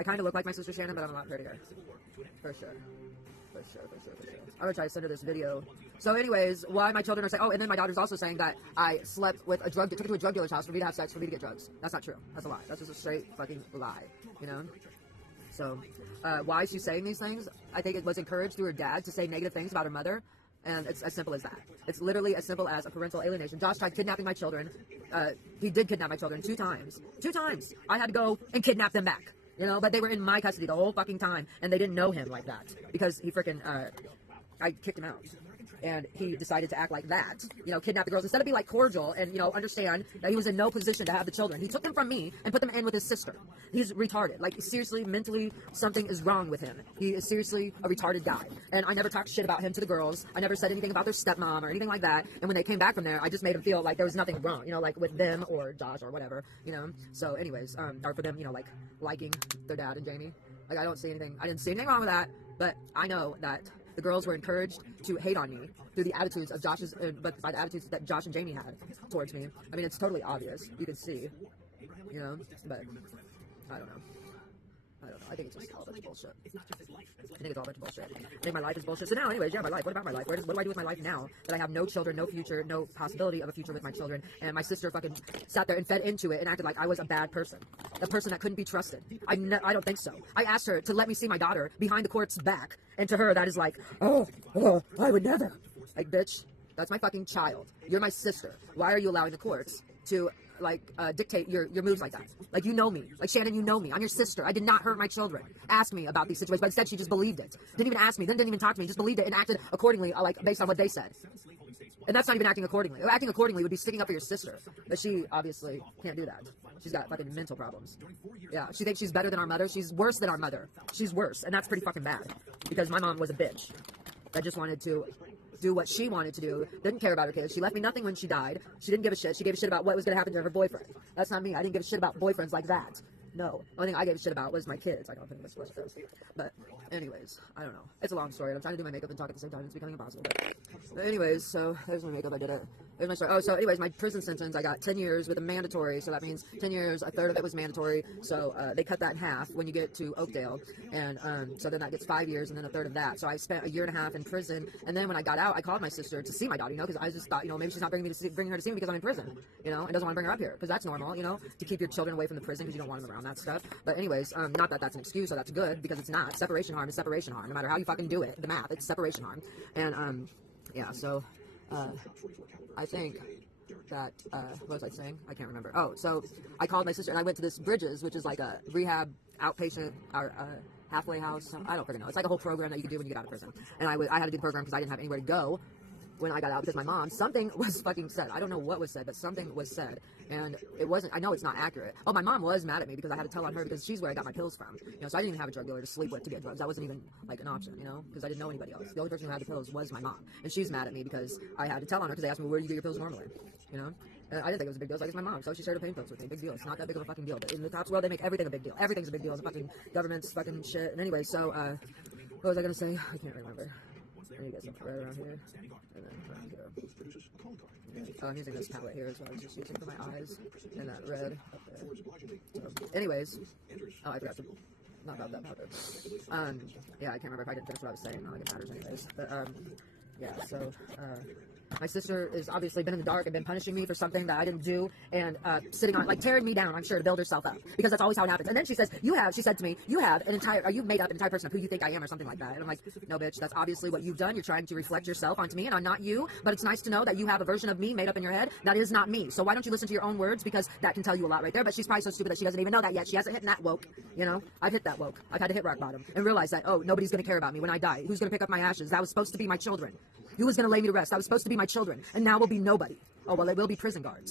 I kind of look like my sister Shannon, but I'm a lot prettier. For sure. For sure. I'm gonna try to send her this video. So anyways, why my children are saying, oh, and then my daughter's also saying that I slept with a took her to a drug dealer's house for me to have sex, for me to get drugs. That's not true. That's a lie. That's just a straight fucking lie, you know? So, why she's saying these things, I think it was encouraged through her dad to say negative things about her mother. And it's as simple as that. It's literally as simple as a parental alienation. Josh tried kidnapping my children. He did kidnap my children 2 times. 2 times. I had to go and kidnap them back. You know, but they were in my custody the whole fucking time. And they didn't know him like that. Because he freaking, I kicked him out. And he decided to act like that, you know, kidnap the girls instead of being like cordial and, you know, understand that he was in no position to have the children. He took them from me and put them in with his sister. He's retarded. Like, seriously, mentally, something is wrong with him. He is seriously a retarded guy. And I never talked shit about him to the girls. I never said anything about their stepmom or anything like that. And when they came back from there, I just made them feel like there was nothing wrong, you know, like with them or Josh or whatever, you know. So anyways, or for them, you know, like liking their dad and Jamie. Like, I didn't see anything wrong with that. But I know that the girls were encouraged to hate on me through the attitudes of Josh's, but by the attitudes that Josh and Jamie had towards me. I mean, it's totally obvious. You can see, you know, but I don't know. I think it's just all a bunch of bullshit. I think it's all a bunch of bullshit. I think my life is bullshit. So now, anyways, yeah, my life. What about my life? What do I do with my life now that I have no children, no future, no possibility of a future with my children? And my sister fucking sat there and fed into it and acted like I was a bad person, a person that couldn't be trusted. I don't think so. I asked her to let me see my daughter behind the court's back, and to her that is like, oh, I would never. Like, bitch, that's my fucking child. You're my sister. Why are you allowing the courts to like dictate your moves like that? Like, you know me. Like, Shannon, you know me. I'm your sister. I did not hurt my children. Ask me about these situations, but instead she just believed it. Didn't even ask me, then didn't even talk to me, just believed it and acted accordingly, like based on what they said. And that's not even acting accordingly. Acting accordingly would be sticking up for your sister. But she obviously can't do that. She's got fucking mental problems. Yeah, she thinks she's better than our mother. She's worse than our mother. She's worse, and that's pretty fucking bad. Because my mom was a bitch that just wanted to do what she wanted to do, didn't care about her kids. She left me nothing when she died. She didn't give a shit. She gave a shit about what was going to happen to her boyfriend. That's not me. I didn't give a shit about boyfriends like that. No. The only thing I gave a shit about was my kids. I don't think that's what it is. But anyways, I don't know. It's a long story. I'm trying to do my makeup and talk at the same time. It's becoming impossible. But anyways, so there's my makeup. I did it. There's my story. Oh, so anyways, my prison sentence, I got 10 years with a mandatory. So that means 10 years, a third of it was mandatory. So they cut that in half when you get to Oakdale. And so then that gets 5 years and then a third of that. So I spent 1.5 years in prison. And then when I got out, I called my sister to see my daughter, you know, because I just thought, you know, maybe she's not bringing her to see me because I'm in prison, you know, and doesn't want to bring her up here because that's normal, you know, to keep your children away from the prison because you don't want them around that stuff. But anyways, not that that's an excuse or that's good, because it's not. Separation harm is separation harm. No matter how you fucking do it, the math, it's separation harm. And yeah, so I think that what was I saying? I can't remember. Oh, so I called my sister and I went to this Bridges, which is like a rehab outpatient or halfway house. I don't freaking know. It's like a whole program that you can do when you get out of prison. And I had to do the program because I didn't have anywhere to go when I got out, because my mom, something was fucking said. I don't know what was said, but something was said. And it wasn't, I know it's not accurate. Oh, my mom was mad at me because I had to tell on her because she's where I got my pills from. You know, so I didn't even have a drug dealer to sleep with to get drugs. That wasn't even like an option, you know, because I didn't know anybody else. The only person who had the pills was my mom. And she's mad at me because I had to tell on her because they asked me, where do you get your pills normally? You know? And I didn't think it was a big deal. It's like, it's my mom, so she shared her pain pills with me. Big deal. It's not that big of a fucking deal. But in the cops world, they make everything a big deal. Everything's a big deal. The fucking government's fucking shit. And anyway, so, what was I going to say? I can't remember. I need to get something right around here. And then around here. Oh, I'm using this palette here as well. I was just using for my eyes. And that red up there. So, anyways. Oh, I forgot to... Not about that powder. Yeah, I can't remember if I didn't finish what I was saying. Not like it matters anyways. But, yeah, so, my sister has obviously been in the dark and been punishing me for something that I didn't do, and sitting on, like, tearing me down, I'm sure, to build herself up, because that's always how it happens. And then she says, she said to me, you made up an entire person of who you think I am, or something like that. And I'm like, no, bitch, that's obviously what you've done. You're trying to reflect yourself onto me, and I'm not you, but it's nice to know that you have a version of me made up in your head that is not me. So why don't you listen to your own words, because that can tell you a lot right there. But she's probably so stupid that she doesn't even know that yet. She hasn't hit that woke, you know? I've hit that woke. I've had to hit rock bottom and realize that, oh, nobody's going to care about me when I die. Who's going to pick up my ashes? That was supposed to be my children. Who was going to lay me to rest? That was supposed to be my children. And now will be nobody. Oh, well, it will be prison guards.